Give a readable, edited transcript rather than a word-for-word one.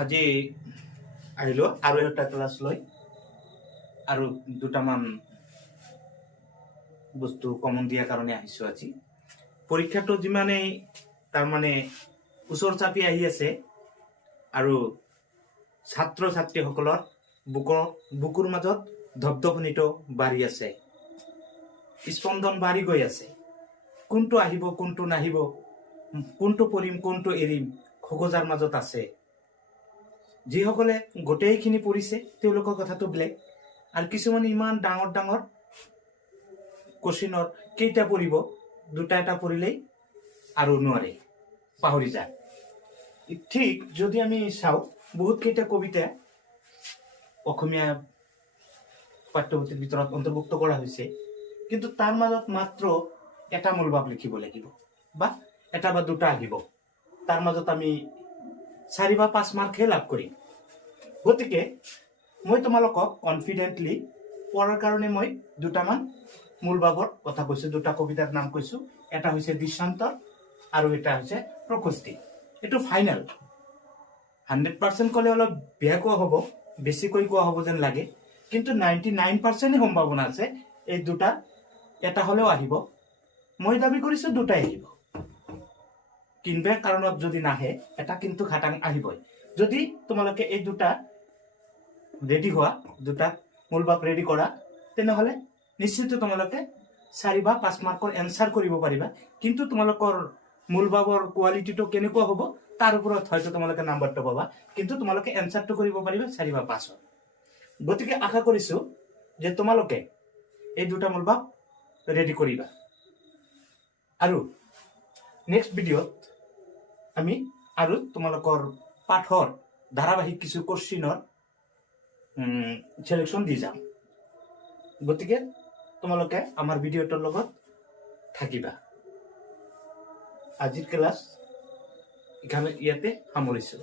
আজি আহিলো আৰু এটা ক্লাছ লৈ আৰু দুটামান বস্তু কমন দিয়াৰ কাৰণে আহিছো। আজি পৰীক্ষাটো যিমানেই তাৰমানে ওচৰ চাপি আহি আছে আৰু ছাত্ৰ ছাত্ৰীসকলৰ বুকুৰ মাজত ধপধপনিটো বাঢ়ি আছে, স্পন্দন বাঢ়ি গৈ আছে। কোনটো আহিব কোনটো নাহিব, কোনটো পঢ়িম কোনটো এৰিম, খোকোজাৰ মাজত আছে। যিসকলে গোটেইখিনি পঢ়িছে তেওঁলোকৰ কথাটো বেলেগ, আৰু কিছুমানে ইমান ডাঙৰ ডাঙৰ কোশ্চিনৰ কেইটা পঢ়িব, দুটা এটা পঢ়িলেই আৰু নোৱাৰে, পাহৰি যায়। ঠিক যদি আমি চাওঁ, বহুত কেইটা কবিতা অসমীয়া পাঠ্যপুথিৰ ভিতৰত অন্তৰ্ভুক্ত কৰা হৈছে, কিন্তু তাৰ মাজত মাত্ৰ এটা মূলভাৱ লিখিব লাগিব বা এটা বা দুটা আহিব। তাৰ মাজত আমি 4 বা 5 মাৰ্কহে লাভ কৰিম। গতিকে মই তোমালোকক কনফিডেণ্টলি পঢ়াৰ কাৰণে মই দুটামান মূলভাৱৰ কথা কৈছোঁ, দুটা কবিতাৰ নাম কৈছোঁ। এটা হৈছে দৃষ্টান্তৰ আৰু এটা হৈছে প্ৰকৃতি। এইটো ফাইনেল। 100% ক'লে অলপ বেয়া কোৱা হ'ব, বেছিকৈ কোৱা হ'ব যেন লাগে, কিন্তু 99% সম্ভাৱনা আছে এই দুটা এটা হ'লেও আহিব। মই দাবী কৰিছোঁ দুটাই আহিব। কিনবা কাৰণত যদি নাহে, এটা কিন্তু খাটাং আহিবই। যদি তোমালোকে এই দুটা ৰেডি হোৱা, দুটা মূলভাৱ ৰেডি কৰা, তেনেহ'লে নিশ্চিত তোমালোকে 4 বা 5 মাৰ্কৰ এনচাৰ কৰিব পাৰিবা। কিন্তু তোমালোকৰ মূলভাৱৰ কোৱালিটিটো কেনেকুৱা হ'ব তাৰ ওপৰত হয়তো তোমালোকে নাম্বাৰটো পাবা, কিন্তু তোমালোকে এনচাৰটো কৰিব পাৰিবা 4 বা 5। গতিকে আশা কৰিছোঁ যে তোমালোকে এই দুটা মূলভাৱ ৰেডি কৰিবা। আৰু নেক্সট ভিডিঅ'ত আমি আৰু তোমালোকৰ পাঠৰ ধাৰাবাহিক কিছু কোশ্চিনৰ সিলেকশ্যন দি যাম। গতিকে তোমালোকে আমাৰ ভিডিঅ'টোৰ লগত থাকিবা। আজিৰ ক্লাছ ইয়াতে সামৰিছোঁ।